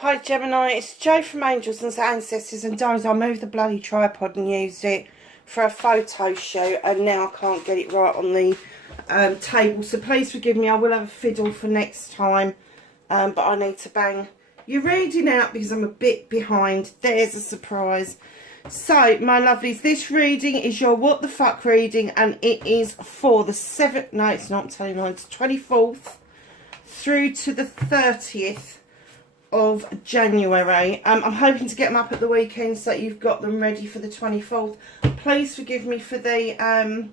Hi Gemini, it's Jo from Angels and Ancestors, and darlings, I moved the bloody tripod and used it for a photo shoot, and now I can't get it right on the table, so please forgive me. I will have a fiddle for next time, but I need to bang your reading out because I'm a bit behind. There's a surprise. So my lovelies, this reading is your what the fuck reading, and it is for the 7th, no it's not, I'm telling you, it's 24th through to the 30th of January. I'm hoping to get them up at the weekend so that you've got them ready for the 24th. Please forgive me for the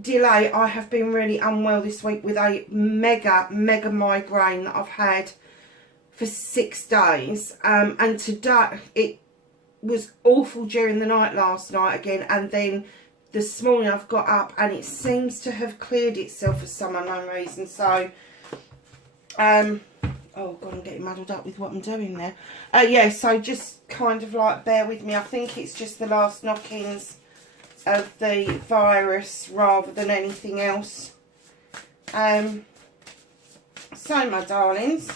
delay. I have been really unwell this week with a mega migraine that I've had for 6 days, and today it was awful during the night last night again, and then this morning I've got up and it seems to have cleared itself for some unknown reason. So oh god, I'm getting muddled up with what I'm doing there. Yeah, so just kind of like bear with me. I think it's just the last knockings of the virus rather than anything else. So my darlings,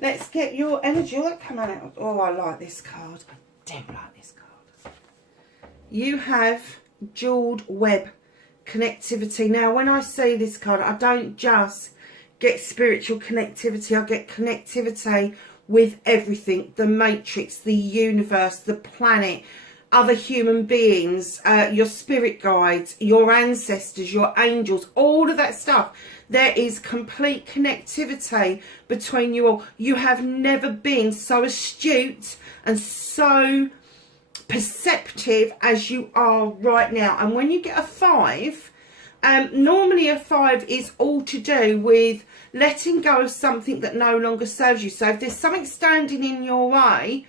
let's get your energy. Oh, that come out. Oh, I like this card. I do like this card. You have jeweled web connectivity. Now when I see this card, I don't just get spiritual connectivity, I get connectivity with everything. The matrix, the universe, the planet, other human beings, your spirit guides, your ancestors, your angels, all of that stuff. There is complete connectivity between you all. You have never been so astute and so perceptive as you are right now. And when you get a 5, normally a 5 is all to do with letting go of something that no longer serves you. So if there's something standing in your way,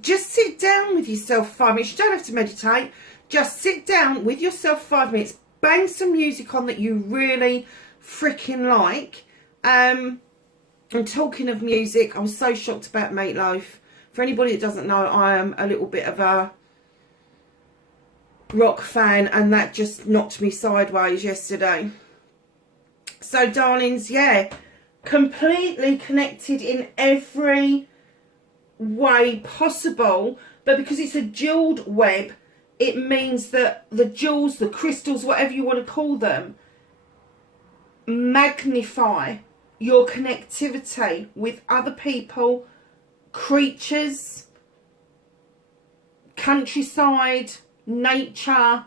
just sit down with yourself 5 minutes. You don't have to meditate. Just sit down with yourself 5 minutes. Bang some music on that you really freaking like. And talking of music, I was so shocked about Meatloaf. For anybody that doesn't know, I am a little bit of a rock fan, and that just knocked me sideways yesterday. So darlings, yeah, completely connected in every way possible, but because it's a jeweled web, it means that the jewels, the crystals, whatever you want to call them, magnify your connectivity with other people, creatures, countryside, nature,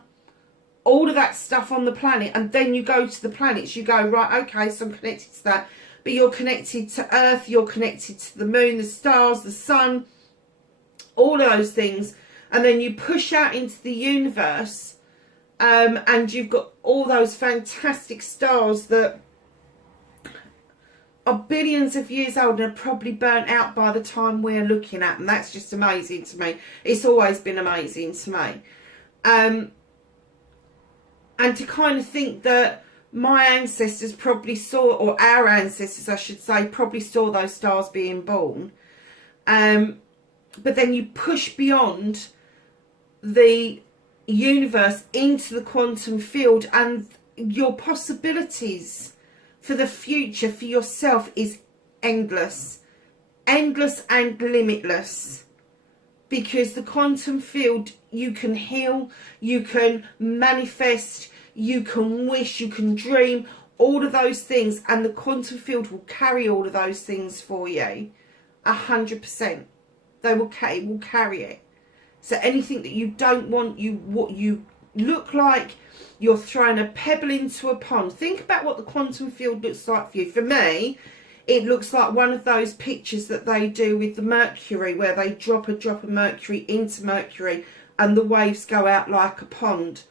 all of that stuff on the planet. And then you go to the planets, you go, right, okay, so I'm connected to that, but you're connected to Earth, you're connected to the moon, the stars, the sun, all of those things. And then you push out into the universe, and you've got all those fantastic stars that are billions of years old and are probably burnt out by the time we're looking at them. That's just amazing to me. It's always been amazing to me. And to kind of think that my ancestors probably saw, or our ancestors I should say, probably saw those stars being born. But then you push beyond the universe into the quantum field, and your possibilities for the future for yourself is endless. Endless and limitless. Because the quantum field, you can heal, you can manifest, you can wish, you can dream, all of those things, and the quantum field will carry all of those things for you 100%. They will carry it. So anything that you don't want, what you look like you're throwing a pebble into a pond. Think about what the quantum field looks like for you. For me, it looks like one of those pictures that they do with the mercury, where they drop a drop of mercury into mercury and the waves go out like a pond.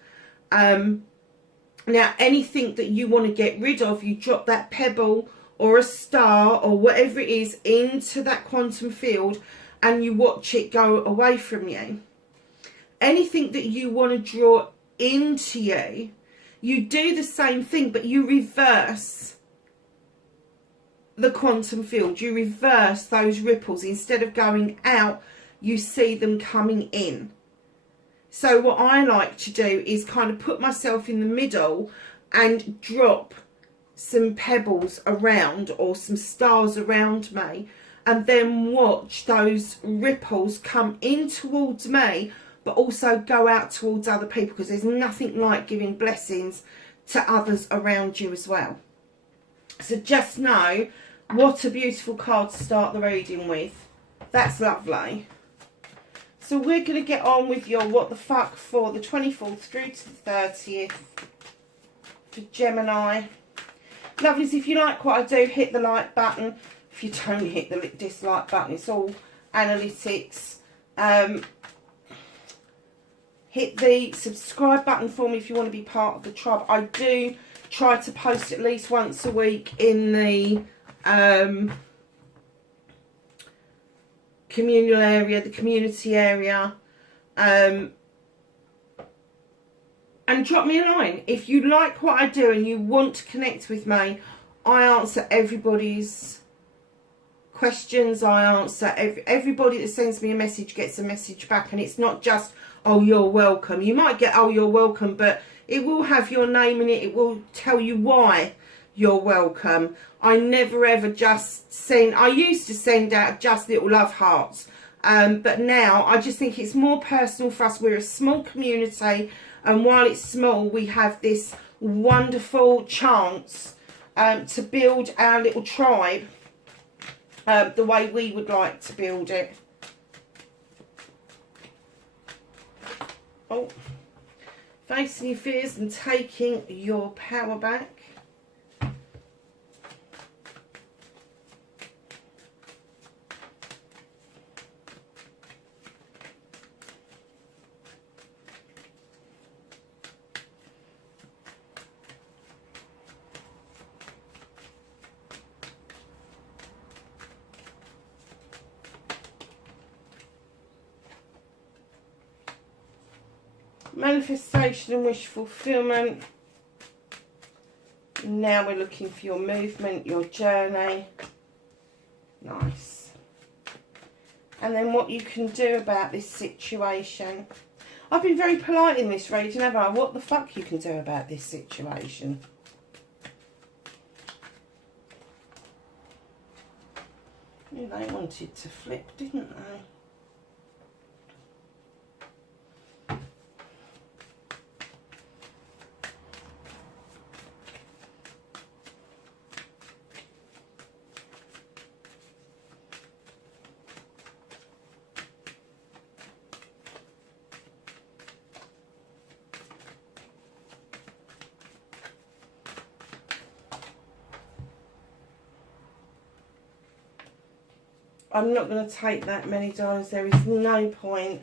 Now, anything that you want to get rid of, you drop that pebble or a star or whatever it is into that quantum field, and you watch it go away from you. Anything that you want to draw into you, you do the same thing, but you reverse the quantum field. You reverse those ripples. Instead of going out, you see them coming in. So what I like to do is kind of put myself in the middle and drop some pebbles around or some stars around me, and then watch those ripples come in towards me, but also go out towards other people, because there's nothing like giving blessings to others around you as well. So just know what a beautiful card to start the reading with. That's lovely. So we're going to get on with your what the fuck for the 24th through to the 30th for Gemini. Lovelies, if you like what I do, hit the like button. If you don't, hit the dislike button. It's all analytics. Hit the subscribe button for me if you want to be part of the tribe. I do try to post at least once a week in the communal area, the community area. And drop me a line. If you like what I do and you want to connect with me, I answer everybody's questions. I answer everybody that sends me a message gets a message back, and it's not just, oh, you're welcome. You might get, oh, you're welcome, but it will have your name in it. It will tell you why you're welcome. I never ever just send, I used to send out just little love hearts, but now I just think it's more personal for us. We're a small community, and while it's small, we have this wonderful chance to build our little tribe the way we would like to build it. Oh, facing your fears and taking your power back. Manifestation and wish fulfillment. Now we're looking for your movement, your journey. Nice. And then what you can do about this situation. I've been very polite in this reading, haven't I? What the fuck you can do about this situation. Yeah, they wanted to flip, didn't they? I'm not going to take that many dimes. There is no point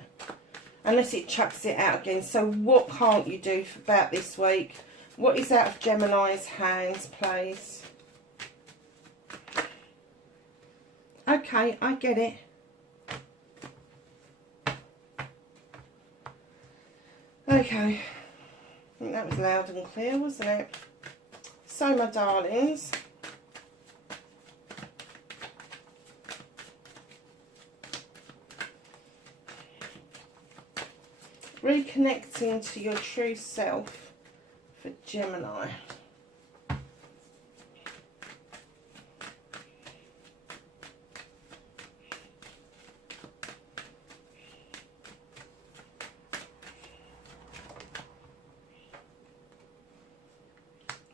unless it chucks it out again. So what can't you do about this week? What is out of Gemini's hands, please? Okay, I get it. Okay. I think that was loud and clear, wasn't it? So, my darlings, reconnecting to your true self for Gemini.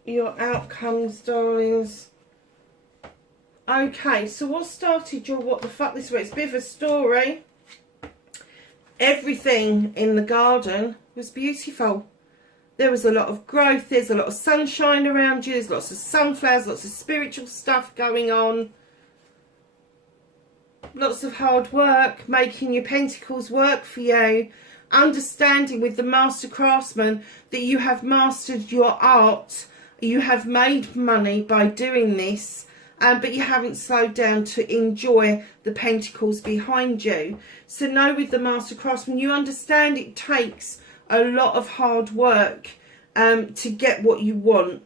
Your outcomes, darlings. Okay, so what started your what the fuck this week? It's a bit of a story. Everything in the garden was beautiful. There was a lot of growth. There's a lot of sunshine around you. There's lots of sunflowers, lots of spiritual stuff going on. Lots of hard work, making your pentacles work for you. Understanding with the master craftsman that you have mastered your art. You have made money by doing this. But you haven't slowed down to enjoy the pentacles behind you. So know with the Master Craftsman, you understand it takes a lot of hard work to get what you want.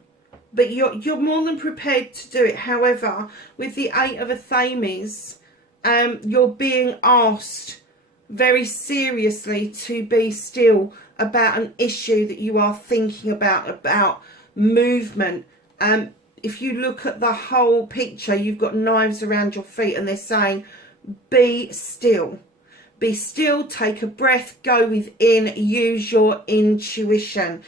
But you're more than prepared to do it. However, with the Eight of Athames, you're being asked very seriously to be still about an issue that you are thinking about movement. if you look at the whole picture, you've got knives around your feet, and they're saying, be still. Be still, take a breath, go within, use your intuition.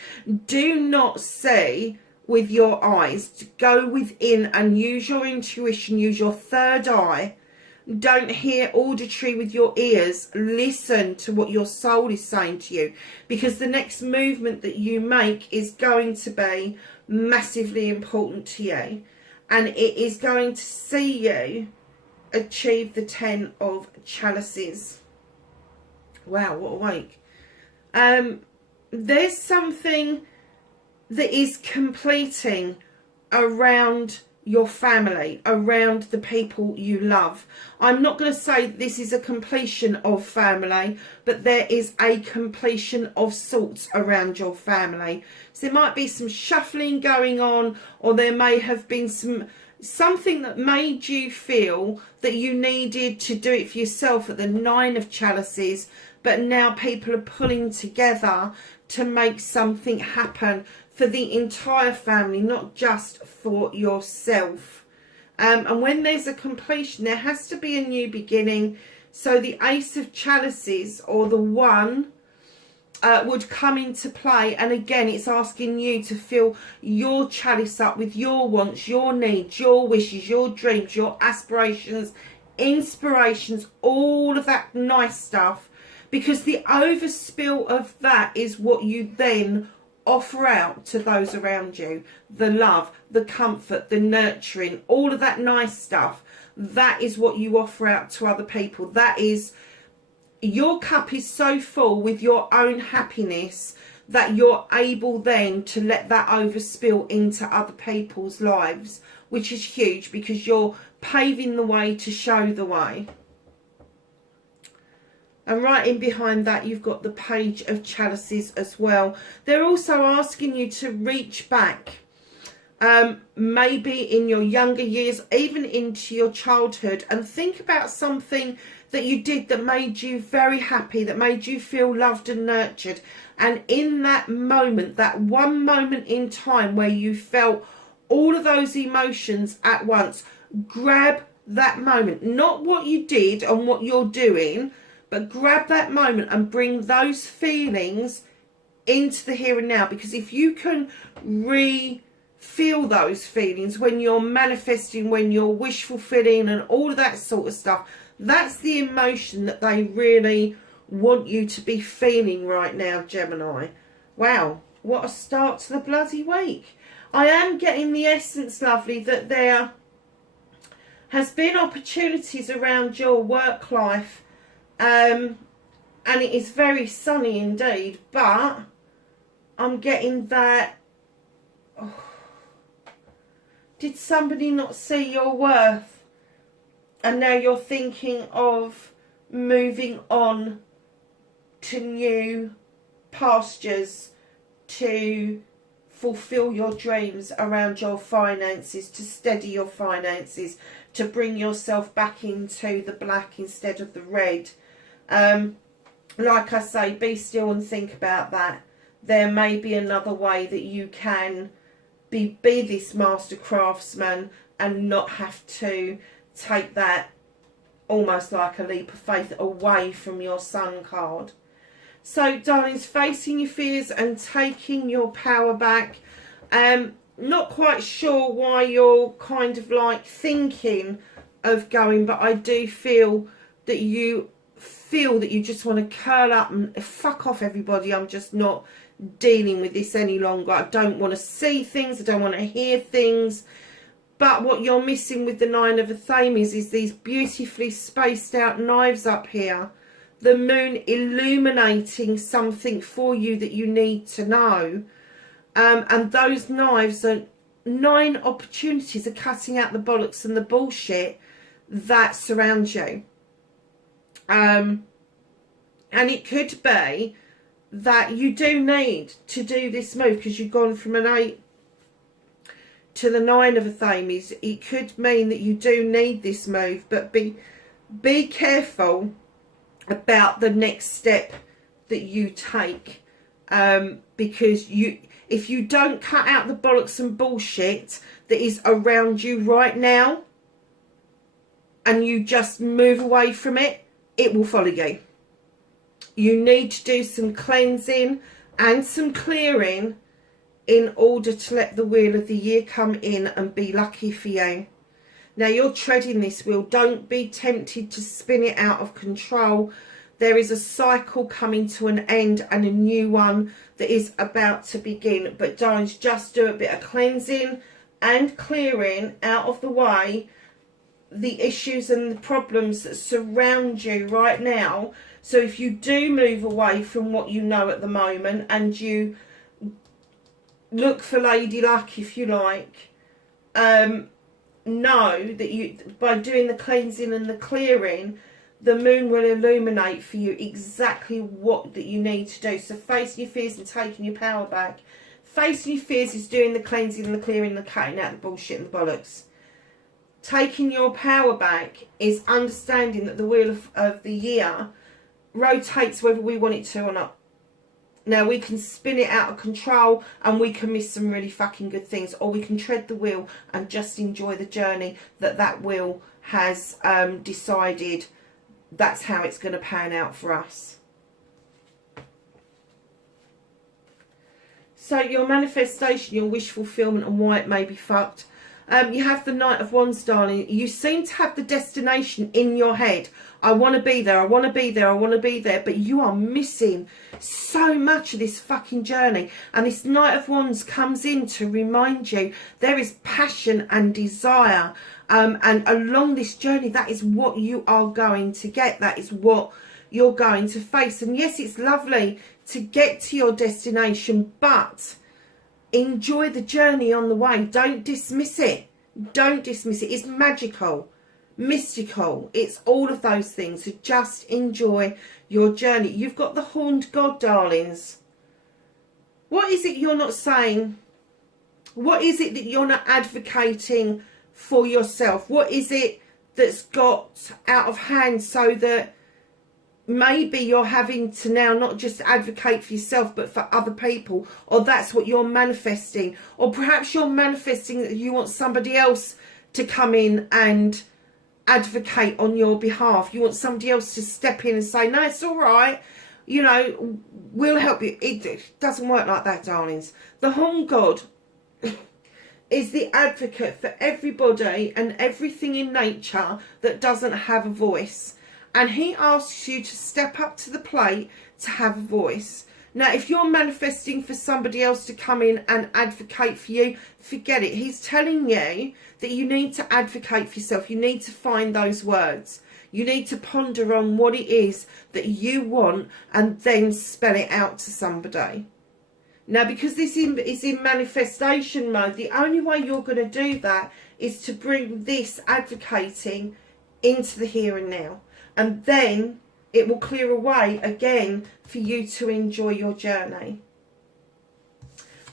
Do not see with your eyes. Go within and use your intuition, use your third eye. Don't hear auditory with your ears. Listen to what your soul is saying to you, because the next movement that you make is going to be massively important to you, and it is going to see you achieve the 10 of chalices. Wow, what a week. There's something that is completing around your family, around the people you love. I'm not going to say this is a completion of family, but there is a completion of sorts around your family. So there might be some shuffling going on, or there may have been something that made you feel that you needed to do it for yourself at the 9 of chalices, but now people are pulling together to make something happen for the entire family, not just for yourself. And when there's a completion, there has to be a new beginning. So the Ace of Chalices, or the 1, would come into play. And again, it's asking you to fill your chalice up with your wants, your needs, your wishes, your dreams, your aspirations, inspirations, all of that nice stuff. Because the overspill of that is what you then offer out to those around you. The love, the comfort, the nurturing, all of that nice stuff. That is what you offer out to other people. That is, your cup is so full with your own happiness that you're able then to let that overspill into other people's lives, which is huge, because you're paving the way to show the way. And right in behind that, you've got the Page of Chalices as well. They're also asking you to reach back, maybe in your younger years, even into your childhood, and think about something that you did that made you very happy, that made you feel loved and nurtured. And in that moment, that one moment in time where you felt all of those emotions at once, grab that moment. Not what you did and what you're doing, but grab that moment and bring those feelings into the here and now. Because if you can feel those feelings when you're manifesting, when you're wish fulfilling and all of that sort of stuff, that's the emotion that they really want you to be feeling right now, Gemini. Wow, what a start to the bloody week. I am getting the essence, lovely, that there has been opportunities around your work life, and it is very sunny indeed, but I'm getting that, did somebody not see your worth, and now you're thinking of moving on to new pastures to fulfill your dreams around your finances, to steady your finances, to bring yourself back into the black instead of the red. Like I say, be still and think about that. There may be another way that you can be this master craftsman and not have to take that almost like a leap of faith away from your Sun card. So, darlings, facing your fears and taking your power back. Not quite sure why you're kind of like thinking of going, but I do feel that you just want to curl up and fuck off, everybody. I'm just not dealing with this any longer. I don't want to see things. I don't want to hear things. But what you're missing with the 9 of Athames is these beautifully spaced out knives up here. The moon illuminating something for you that you need to know. And those knives are 9 opportunities of cutting out the bollocks and the bullshit that surrounds you. And it could be that you do need to do this move because you've gone from an 8 to the 9 of Athames. It could mean that you do need this move, but be careful about the next step that you take, because if you don't cut out the bollocks and bullshit that is around you right now, and you just move away from it, it will follow you. You need to do some cleansing and some clearing in order to let the wheel of the year come in and be lucky for you. Now, you're treading this wheel. Don't be tempted to spin it out of control. There is a cycle coming to an end and a new one that is about to begin. But darlings, just do a bit of cleansing and clearing out of the way the issues and the problems that surround you right now. So if you do move away from what you know at the moment and you look for lady luck, if you like, know that you, by doing the cleansing and the clearing, the moon will illuminate for you exactly what that you need to do. So facing your fears and taking your power back. Facing your fears is doing the cleansing and the clearing and the cutting out the bullshit and the bollocks. Taking your power back is understanding that the wheel of the year rotates whether we want it to or not. Now, we can spin it out of control and we can miss some really fucking good things, or we can tread the wheel and just enjoy the journey that wheel has decided that's how it's going to pan out for us. So your manifestation, your wish fulfillment, and why it may be fucked. You have the Knight of Wands, darling. You seem to have the destination in your head. I want to be there, I want to be there, I want to be there. But you are missing so much of this fucking journey. And this Knight of Wands comes in to remind you there is passion and desire. And along this journey, that is what you are going to get. That is what you're going to face. And yes, it's lovely to get to your destination, but enjoy the journey on the way. Don't dismiss it. Don't dismiss it. It's magical, mystical. It's all of those things. So just enjoy your journey. You've got the Horned God, darlings. What is it you're not saying? What is it that you're not advocating for yourself? What is it that's got out of hand so that maybe you're having to now not just advocate for yourself but for other people, or that's what you're manifesting? Or perhaps you're manifesting that you want somebody else to come in and advocate on your behalf. You want somebody else to step in and say, no, it's all right, you know, we'll help you. It doesn't work like that, darlings. The Horned God is the advocate for everybody and everything in nature that doesn't have a voice. And he asks you to step up to the plate to have a voice. Now, if you're manifesting for somebody else to come in and advocate for you, forget it. He's telling you that you need to advocate for yourself. You need to find those words. You need to ponder on what it is that you want and then spell it out to somebody. Now, because this is in manifestation mode, the only way you're going to do that is to bring this advocating into the here and now. And then it will clear away again for you to enjoy your journey.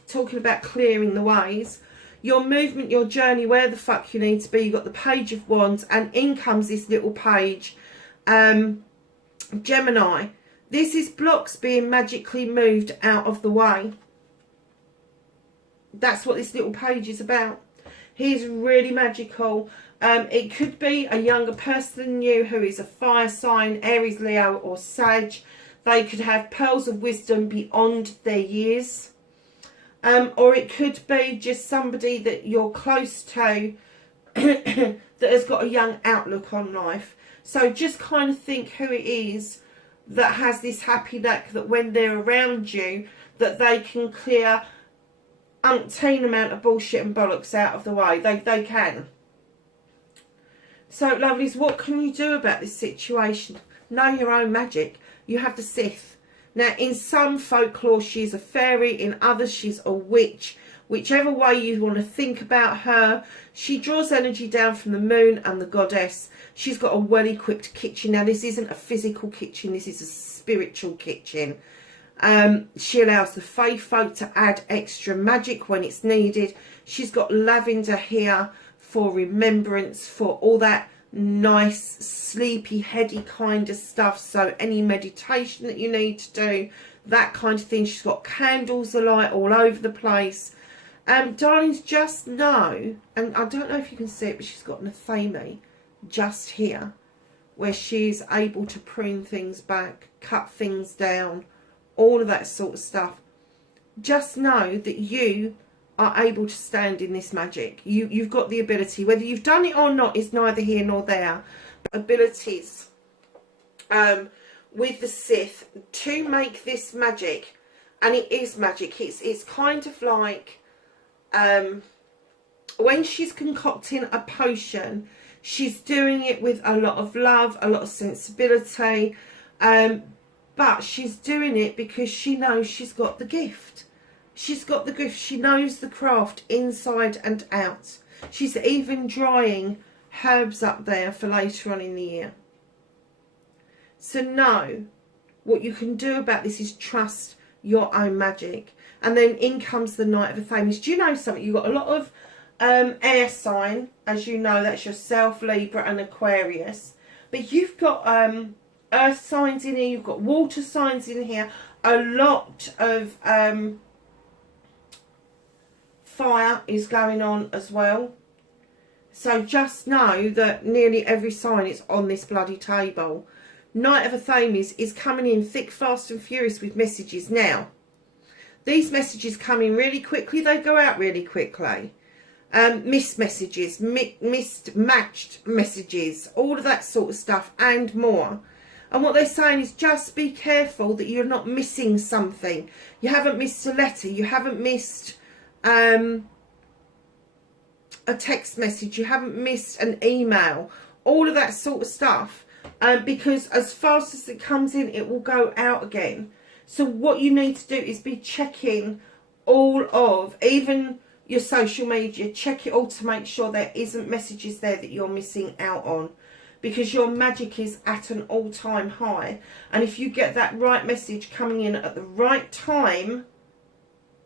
Talking about clearing the ways, your movement, your journey, where the fuck you need to be. You've got the Page of Wands, and in comes this little page. Gemini. This is blocks being magically moved out of the way. That's what this little page is about. He's really magical. It could be a younger person than you who is a fire sign, Aries, Leo or Sag. They could have pearls of wisdom beyond their years. Or it could be just somebody that you're close to that has got a young outlook on life. So just kind of think who it is that has this happy luck, that when they're around you, that they can clear umpteen amount of bullshit and bollocks out of the way. They can. So, lovelies, what can you do about this situation? Know your own magic. You have the Sith. Now, in some folklore, she's a fairy. In others, she's a witch. Whichever way you want to think about her, she draws energy down from the moon and the goddess. She's got a well-equipped kitchen. Now, this isn't a physical kitchen. This is a spiritual kitchen. She allows the fae folk to add extra magic when it's needed. She's got lavender here for remembrance, for all that nice sleepy heady kind of stuff. So any meditation that you need to do, that kind of thing. She's got candles alight all over the place. Darlings, just know, and I don't know if you can see it, but she's got an athame just here, where she's able to prune things back, cut things down, all of that sort of stuff. Just know that you are able to stand in this magic. You've got the ability. Whether you've done it or not is neither here nor there. Abilities with the Sith to make this magic, and it is magic. It's kind of like when she's concocting a potion, she's doing it with a lot of love, a lot of sensibility, but she's doing it because she knows she's got the gift. She's got the gift. She knows the craft inside and out. She's even drying herbs up there for later on in the year. So know what you can do about this is trust your own magic. And then in comes the Knight of Athames. Do you know something? You've got a lot of air sign, as you know, that's yourself, Libra and Aquarius. But you've got earth signs in here, you've got water signs in here, a lot of fire is going on as well. So just know that nearly every sign is on this bloody table. Knight of Athames is coming in thick, fast and furious with messages. Now, these messages come in really quickly, they go out really quickly. Missed messages, mismatched messages, all of that sort of stuff and more. And what they're saying is just be careful that you're not missing something. You haven't missed a letter, you haven't missed a text message, you haven't missed an email, all of that sort of stuff. Because as fast as it comes in, it will go out again. So what you need to do is be checking all of, even your social media, check it all to make sure there isn't messages there that you're missing out on. Because your magic is at an all-time high. And if you get that right message coming in at the right time,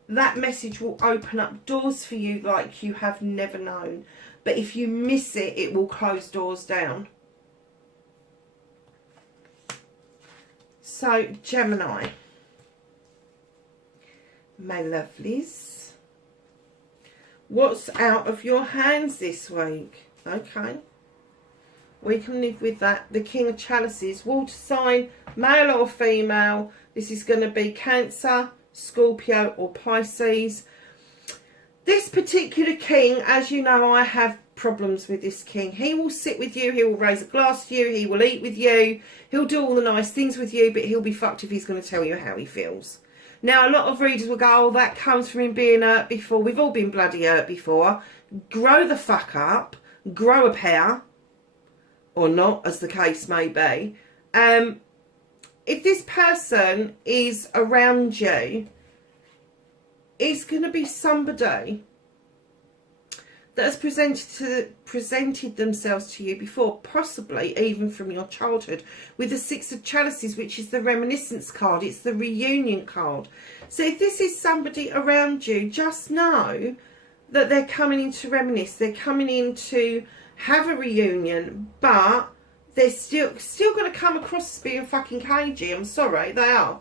that message will open up doors for you like you have never known. But if you miss it, it will close doors down. So, Gemini, my lovelies, what's out of your hands this week? Okay, we can live with that. The King of Chalices, water sign, male or female. This is going to be Cancer, Scorpio or Pisces. This particular king, as you know, I have problems with this king. He will sit with you, he will raise a glass to you, he will eat with you, he'll do all the nice things with you, but he'll be fucked if he's going to tell you how he feels. Now, a lot of readers will go, oh, that comes from him being hurt before. We've all been bloody hurt before. Grow the fuck up, grow a pair, or not, as the case may be. If this person is around you, it's going to be somebody that has presented themselves to you before, possibly even from your childhood, with the Six of Chalices, which is the reminiscence card. It's the reunion card. So if this is somebody around you, just know that they're coming in to reminisce. They're coming in to have a reunion, but they're still going to come across as being fucking cagey. I'm sorry, they are.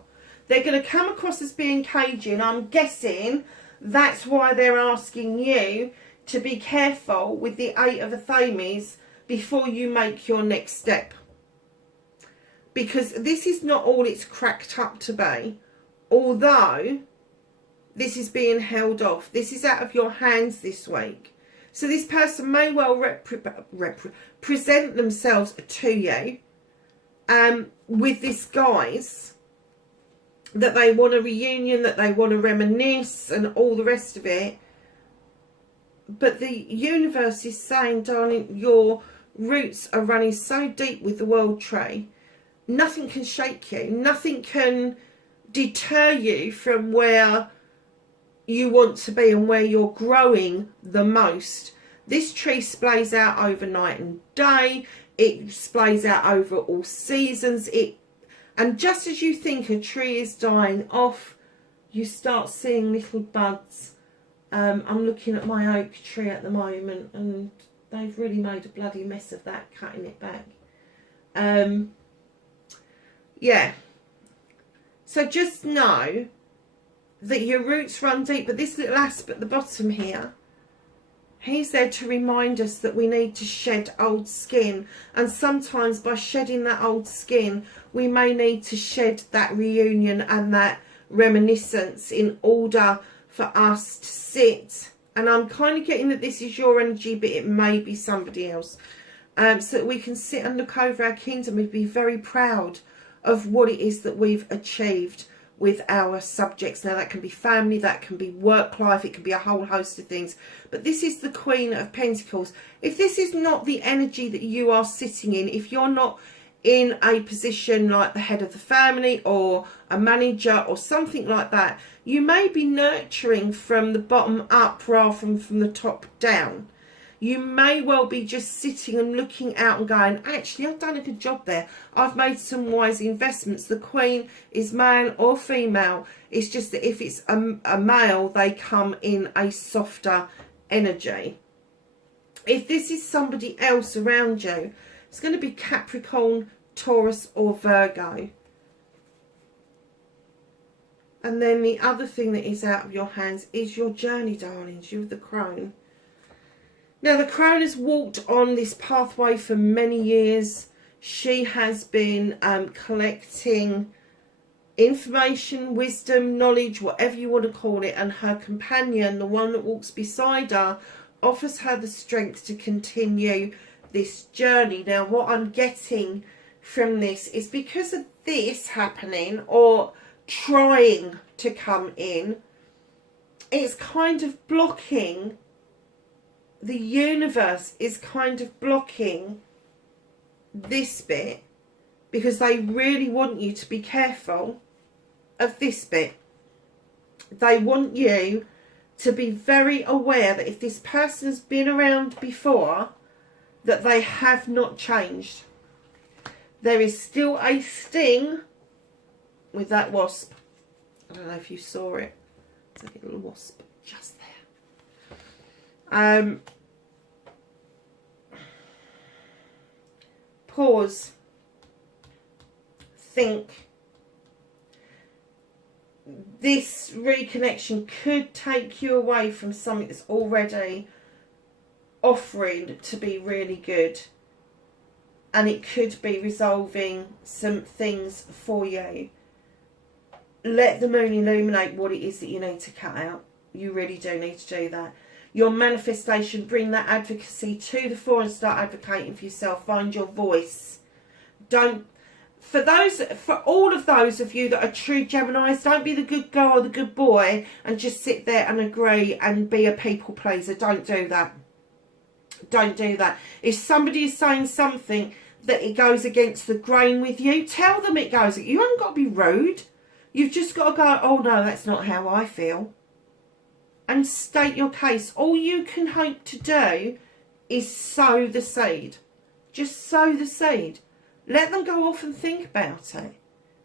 They're going to come across as being cagey, and I'm guessing that's why they're asking you to be careful with the Eight of Athames before you make your next step. Because this is not all it's cracked up to be. Although this is being held off. This is out of your hands this week. So this person may well present themselves to you with this guise that they want a reunion, that they want to reminisce and all the rest of it. But the universe is saying, darling, your roots are running so deep with the world tree. Nothing can shake you. Nothing can deter you from where you want to be and where you're growing the most. This tree splays out over night and day. It splays out over all seasons. And just as you think a tree is dying off, you start seeing little buds. I'm looking at my oak tree at the moment, and they've really made a bloody mess of that, cutting it back. Yeah. So just know that your roots run deep, but this little asp at the bottom here, he's there to remind us that we need to shed old skin. And sometimes by shedding that old skin, we may need to shed that reunion and that reminiscence in order for us to sit. And I'm kind of getting that this is your energy, but it may be somebody else. So that we can sit and look over our kingdom and be very proud of what it is that we've achieved with our subjects. Now that can be family, that can be work life, it can be a whole host of things. But this is the Queen of Pentacles. If this is not the energy that you are sitting in, if you're not in a position like the head of the family or a manager or something like that, you may be nurturing from the bottom up rather than from the top down. You may well be just sitting and looking out and going, actually, I've done a good job there. I've made some wise investments. The Queen is male or female. It's just that if it's a male, they come in a softer energy. If this is somebody else around you, it's going to be Capricorn, Taurus or Virgo. And then the other thing that is out of your hands is your journey, darlings. You're the crone. Now, the crone has walked on this pathway for many years. She has been collecting information, wisdom, knowledge, whatever you want to call it. And her companion, the one that walks beside her, offers her the strength to continue this journey. Now, what I'm getting from this is because of this happening or trying to come in, it's kind of blocking. The universe is kind of blocking this bit because they really want you to be careful of this bit. They want you to be very aware that if this person has been around before, that they have not changed. There is still a sting with that wasp. I don't know if you saw it. It's like a little wasp just there. Pause. Think. This reconnection could take you away from something that's already offering to be really good. And it could be resolving some things for you. Let the moon illuminate what it is that you need to cut out. You really do need to do that. Your manifestation, bring that advocacy to the fore and start advocating for yourself. Find your voice. For all of those of you that are true Geminis, don't be the good girl or the good boy and just sit there and agree and be a people pleaser. Don't do that. Don't do that. If somebody is saying something that it goes against the grain with you, tell them it goes. You haven't got to be rude. You've just got to go, oh no, that's not how I feel. And state your case. All you can hope to do is sow the seed. Just sow the seed. Let them go off and think about it.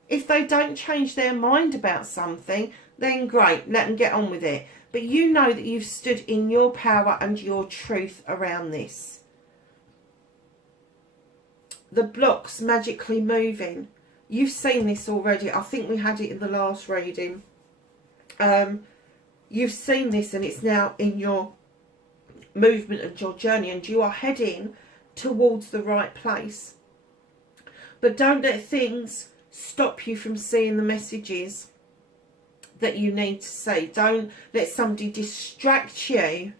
If they don't change their mind about something, then great, let them get on with it. But you know that you've stood in your power and your truth around this. The blocks magically moving. You've seen this already. I think we had it in the last reading. You've seen this and it's now in your movement and your journey and you are heading towards the right place. But don't let things stop you from seeing the messages that you need to see. Don't let somebody distract you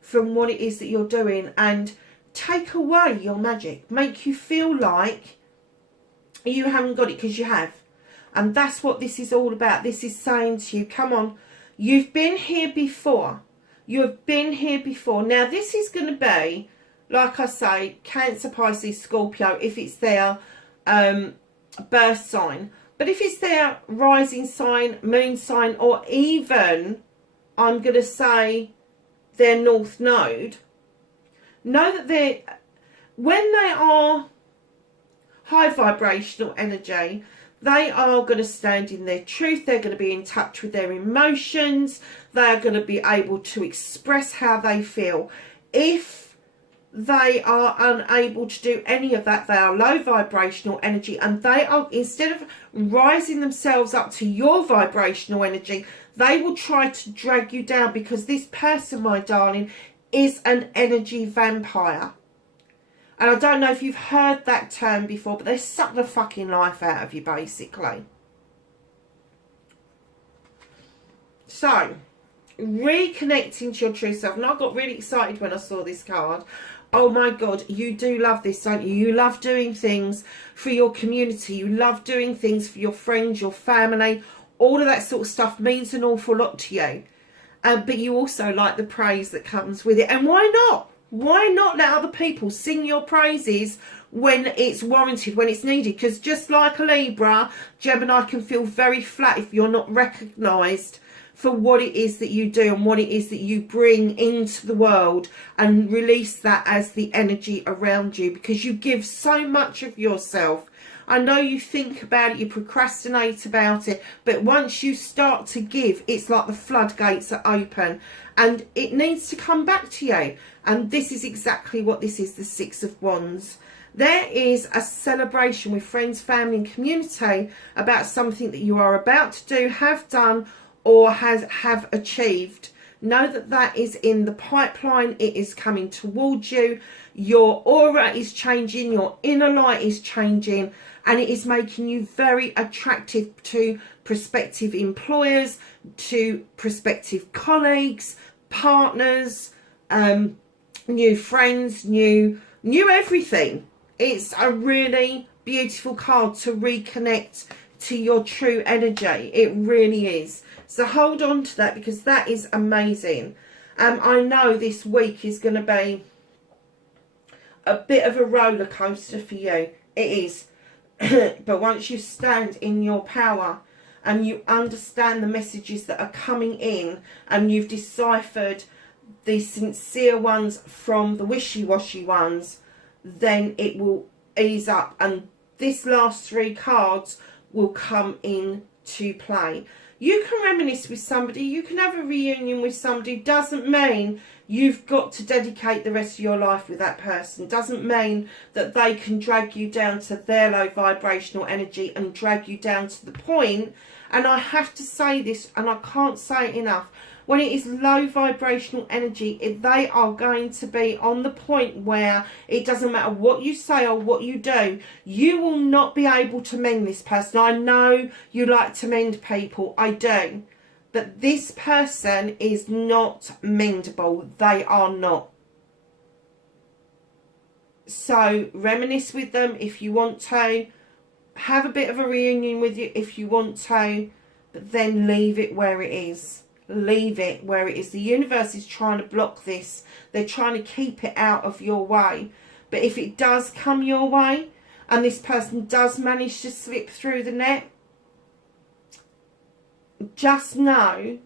from what it is that you're doing and take away your magic. Make you feel like you haven't got it because you have. And that's what this is all about. This is saying to you, come on, you've been here before. You have been here before. Now this is going to be, like I say, Cancer, Pisces, Scorpio, if it's their birth sign. But if it's their rising sign, moon sign, or even, I'm going to say, their north node, know that when they are high vibrational energy, they are going to stand in their truth. They're going to be in touch with their emotions. They are going to be able to express how they feel. If they are unable to do any of that. They are low vibrational energy, and they are, instead of rising themselves up to your vibrational energy, they will try to drag you down, because this person, my darling, is an energy vampire. And I don't know if you've heard that term before, but they suck the fucking life out of you, basically. So, reconnecting to your true self. And I got really excited when I saw this card. Oh my God, you do love this, don't you? You love doing things for your community. You love doing things for your friends, your family. All of that sort of stuff means an awful lot to you. But you also like the praise that comes with it. And why not? Why not let other people sing your praises when it's warranted, when it's needed? Because just like a Libra, Gemini can feel very flat if you're not recognised for what it is that you do and what it is that you bring into the world, and release that as the energy around you, because you give so much of yourself. I know you think about it, you procrastinate about it, but once you start to give, it's like the floodgates are open, and it needs to come back to you. And this is exactly what this is, the Six of Wands. There is a celebration with friends, family and community about something that you are about to do, have done, or have achieved. Know that that is in the pipeline. It is coming towards you. Your aura is changing. Your inner light is changing. And it is making you very attractive to prospective employers, to prospective colleagues, partners, new friends, new everything. It's a really beautiful card to reconnect to your true energy. It really is. So hold on to that, because that is amazing. I know this week is going to be a bit of a roller coaster for you. It is. But once you stand in your power and you understand the messages that are coming in, and you've deciphered the sincere ones from the wishy-washy ones, then it will ease up. And this last three cards will come in to play. You can reminisce with somebody, you can have a reunion with somebody. Doesn't mean you've got to dedicate the rest of your life with that person. Doesn't mean that they can drag you down to their low vibrational energy and drag you down to the point. And I have to say this, and I can't say it enough, when it is low vibrational energy, they are going to be on the point where it doesn't matter what you say or what you do, you will not be able to mend this person. I know you like to mend people, I do. But this person is not mendable. They are not. So reminisce with them if you want to. Have a bit of a reunion with you if you want to. But then leave it where it is. Leave it where it is. The universe is trying to block this. They're trying to keep it out of your way. But if it does come your way, and this person does manage to slip through the net, just know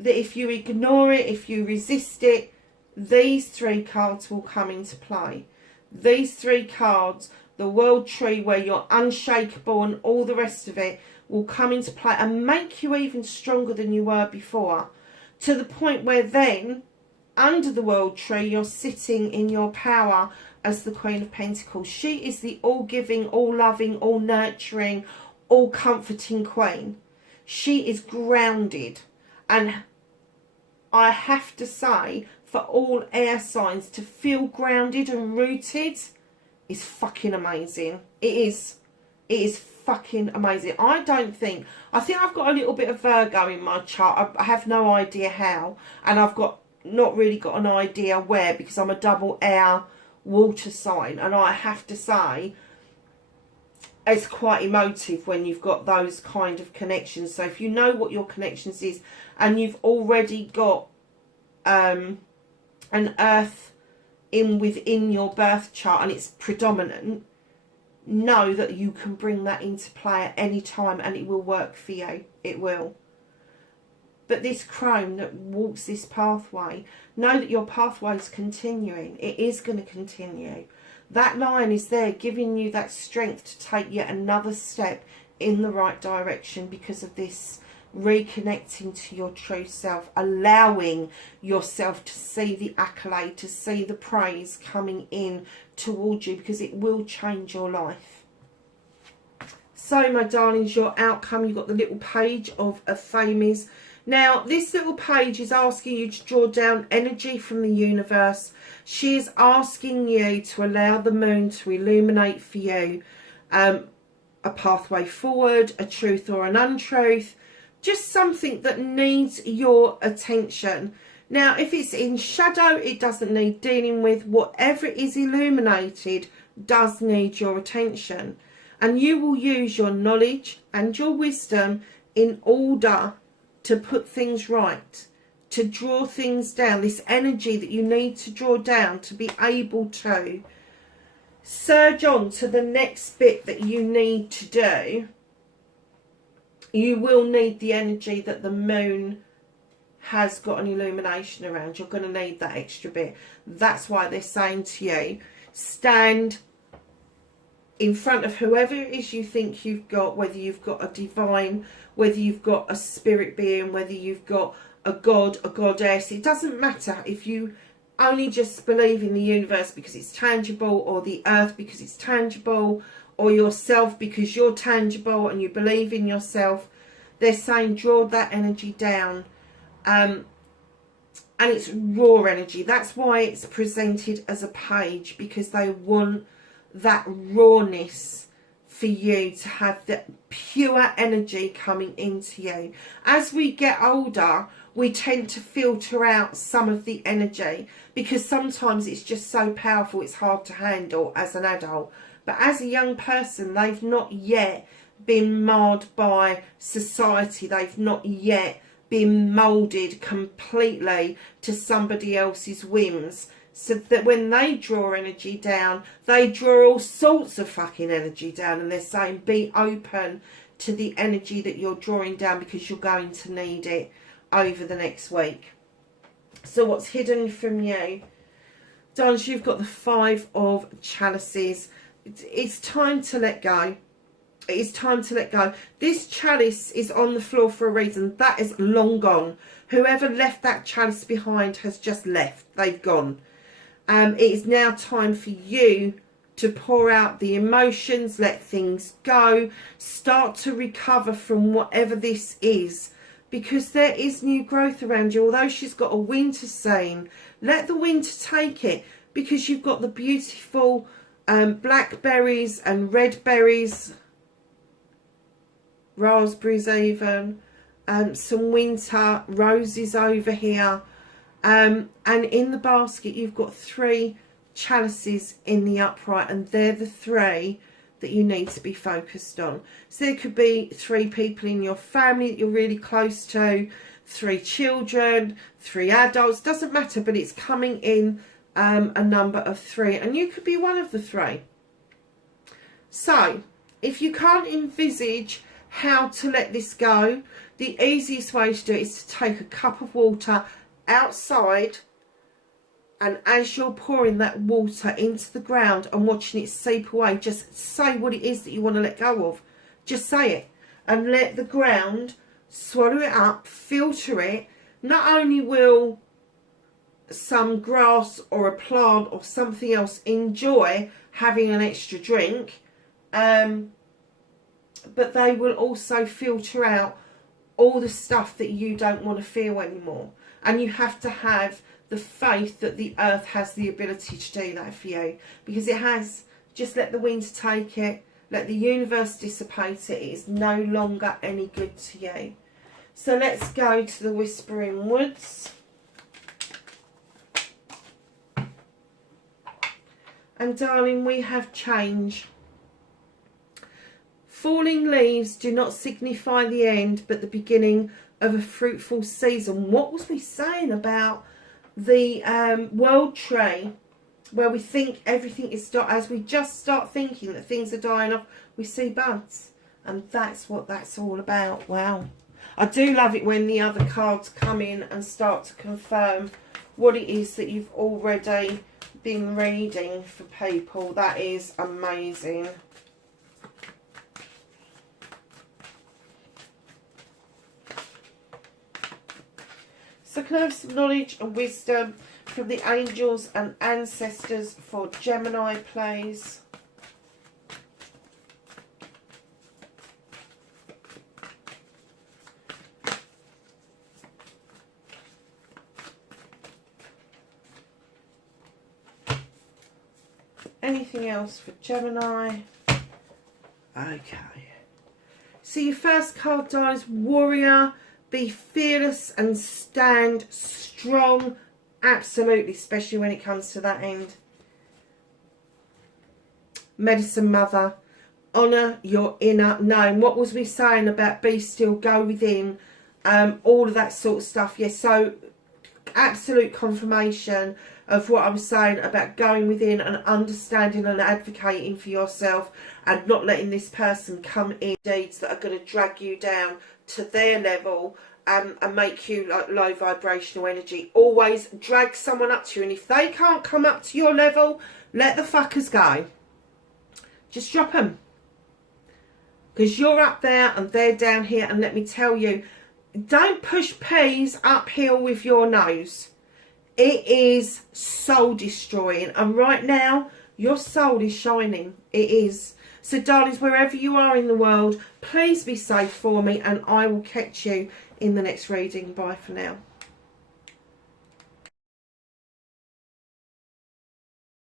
that if you ignore it, if you resist it, these three cards will come into play. These three cards, the World Tree, where you're unshakable, and all the rest of it, will come into play and make you even stronger than you were before, to the point where then, under the World Tree, you're sitting in your power as the Queen of Pentacles. She is the all-giving, all-loving, all-nurturing, all-comforting Queen. She is grounded. And I have to say, for all air signs to feel grounded and rooted is fucking amazing. It is. It is fucking amazing. I think I've got a little bit of Virgo in my chart. I have no idea how, and I've not really got an idea where, because I'm a double air water sign, and I have to say it's quite emotive when you've got those kind of connections. So if you know what your connections is, and you've already got an earth within your birth chart and it's predominant, know that you can bring that into play at any time and it will work for you. It will. But this crone that walks this pathway, know that your pathway is continuing. It is going to continue. That line is there giving you that strength to take yet another step in the right direction because of this reconnecting to your true self, allowing yourself to see the accolade, to see the praise coming in towards you, because it will change your life. So, my darlings, your outcome, you've got the little page of a Themis. Now, this little page is asking you to draw down energy from the universe. She is asking you to allow the moon to illuminate for you a pathway forward, a truth or an untruth, just something that needs your attention. Now, if it's in shadow, it doesn't need dealing with. Whatever is illuminated does need your attention. And you will use your knowledge and your wisdom in order to put things right, to draw things down, this energy that you need to draw down to be able to surge on to the next bit that you need to do. You will need the energy that the moon has got an illumination around. You're going to need that extra bit. That's why they're saying to you, stand in front of whoever it is you think you've got, whether you've got a divine, whether you've got a spirit being, whether you've got a god, a goddess. It doesn't matter if you only just believe in the universe because it's tangible, or the earth because it's tangible, or yourself because you're tangible and you believe in yourself. They're saying draw that energy down. And it's raw energy. That's why it's presented as a page, because they want that rawness for you to have that pure energy coming into you. As we get older, we tend to filter out some of the energy, because sometimes it's just so powerful it's hard to handle as an adult. But as a young person, they've not yet been marred by society. They've not yet been moulded completely to somebody else's whims. So that when they draw energy down, they draw all sorts of fucking energy down. And they're saying be open to the energy that you're drawing down, because you're going to need it over the next week. So what's hidden from you? Darlings, you've got the 5 of Chalices. It's time to let go. It is time to let go. This chalice is on the floor for a reason. That is long gone. Whoever left that chalice behind has just left. They've gone. It is now time for you to pour out the emotions, let things go, start to recover from whatever this is, because there is new growth around you. Although she's got a winter saying, let the winter take it, because you've got the beautiful blackberries and red berries, raspberries even, some winter roses over here. And in the basket you've got 3 chalices in the upright, and they're the 3 that you need to be focused on. So there could be 3 people in your family that you're really close to, 3 children, 3 adults, doesn't matter, but it's coming in a number of 3, and you could be one of the 3. So if you can't envisage how to let this go, the easiest way to do it is to take a cup of water outside, and as you're pouring that water into the ground and watching it seep away, just say what it is that you want to let go of. Just say it and let the ground swallow it up, filter it. Not only will some grass or a plant or something else enjoy having an extra drink, but they will also filter out all the stuff that you don't want to feel anymore. And you have to have the faith that the earth has the ability to do that for you, because it has. Just let the wind take it, let the universe dissipate it. It is no longer any good to you. So let's go to the Whispering Woods. And darling, we have change. Falling leaves do not signify the end, but the beginning of a fruitful season. What was we saying about the world tree, where we think everything is as we just start thinking that things are dying off, we see buds, and that's what that's all about. Wow, I do love it when the other cards come in and start to confirm what it is that you've already been reading for people. That is amazing. So can I have some knowledge and wisdom from the angels and ancestors for Gemini, please? Anything else for Gemini? Okay. So your first card, darling, is Warrior. Be fearless and stand strong. Absolutely, especially when it comes to that end. Medicine Mother. Honour your inner knowing. What was we saying about be still, go within? All of that sort of stuff. Yes, so absolute confirmation of what I was saying about going within and understanding and advocating for yourself and not letting this person come in deeds that are going to drag you down to their level and make you like low vibrational energy. Always drag someone up to you, and if they can't come up to your level, let the fuckers go. Just drop them, because you're up there and they're down here. And let me tell you, don't push peas uphill with your nose. It is soul destroying, and right now your soul is shining. It is. So darlings, wherever you are in the world, please be safe for me, and I will catch you in the next reading. Bye for now.